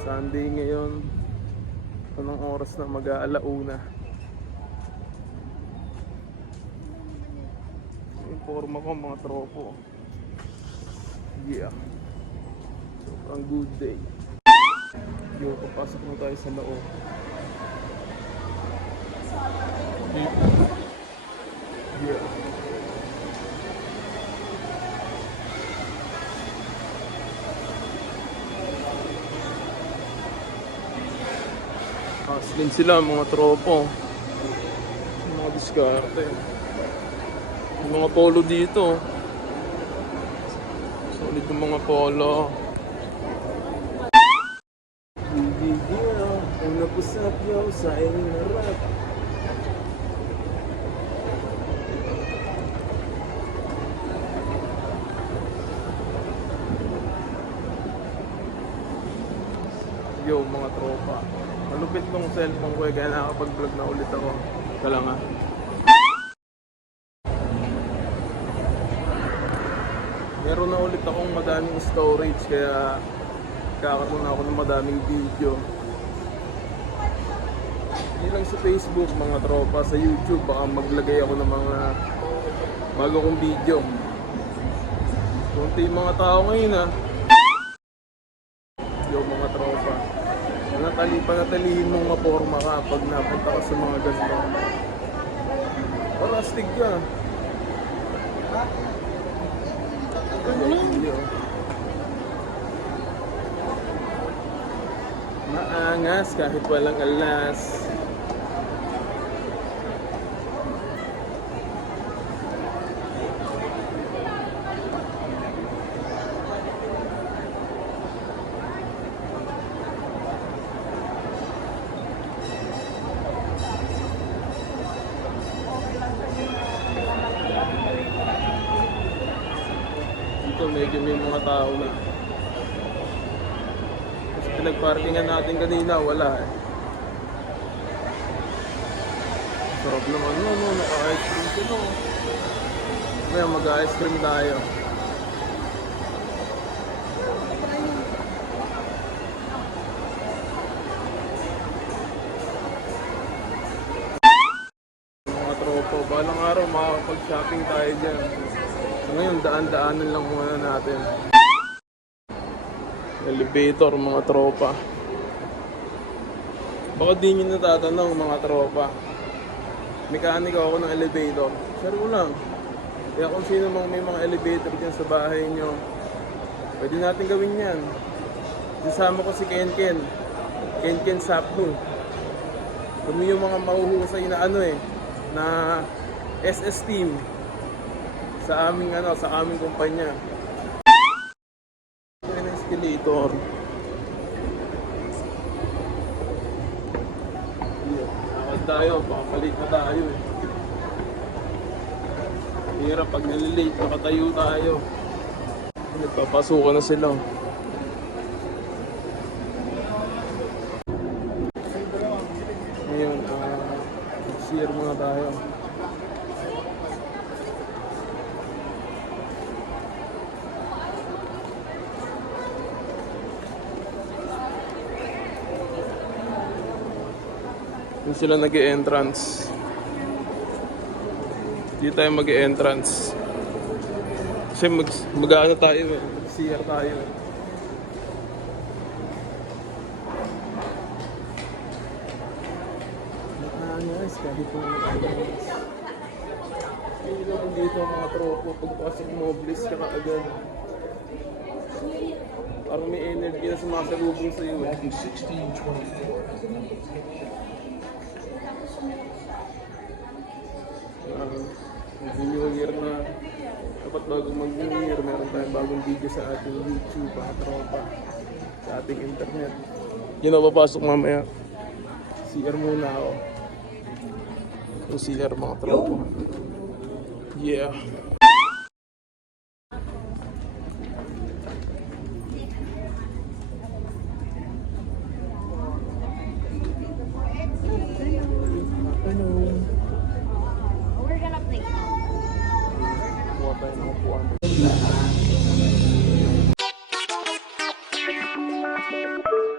Sunday ngayon. Anong oras na? Mag-aalauna. Informa ko mga tropo. Yeah. Sobrang good day. Yo, papasok na tayo sa loob. Yeah. Aslin sila mga tropo. Mga diskarte. Yung mga polo dito. Solid yung mga polo. Bibigyan ang napusap yaw sa inyong harap. Yo mga tropa. Malupit tong cellphone ko kaya nakakapag-vlog na ulit ako. Kala nga. Meron na ulit akong madaming storage kaya kakaroon ako ng madaming video. Hindi lang sa Facebook mga tropa, sa YouTube baka maglagay ako ng mga bago kong video. Kunti mga tao ngayon ha. Yo mga tropa. Panatalihin mong maporma ka pag napunta ka sa mga ganito. Para astig ka. Maangas kahit walang alas. Medyo may mga tao na. Kasi pinagparkingan natin kanina, wala eh. Sarap naman naka-ice cream sila. Kaya mag-ice cream tayo. Mga tropo, balang araw makakapag-shopping tayo dyan. Ngayon, daan-daanan lang muna natin. Elevator, mga tropa. Baka di nyo natatanong, mga tropa. Mekaniko ako ng elevator. Share ko lang. Kaya kung sino mang may mga elevator dyan sa bahay nyo, pwede natin gawin yan. Kasama ko si Ken Ken Sapno. Kami yung mga mahuhusay na na SS team. Sa aming kumpanya. Ayan ang escalator. Nakad tayo, pakapalit na tayo eh. Hirap pag nalilate, nakatayo tayo. Nagpapasukan na sila. Ngayon, share muna tayo. Doon sila nag-e-entrance. Dito tayo mag-e-entrance. Kasi mag-ano tayo eh. Mag-CR tayo eh. Nakaangas kahit po nakaangas. Dito dito mga tropo. Pagpasok mo, bliss ka kaagad. Parang may energy na sumasalubong sa iyo eh. New Year na. Dapat bago mag-New Year, meron tayong bagong video sa ating YouTube, mga tropa. Sa ating internet. Yun ako papasok mamaya. CR muna ako. Yung CR mga tropa. Yeah.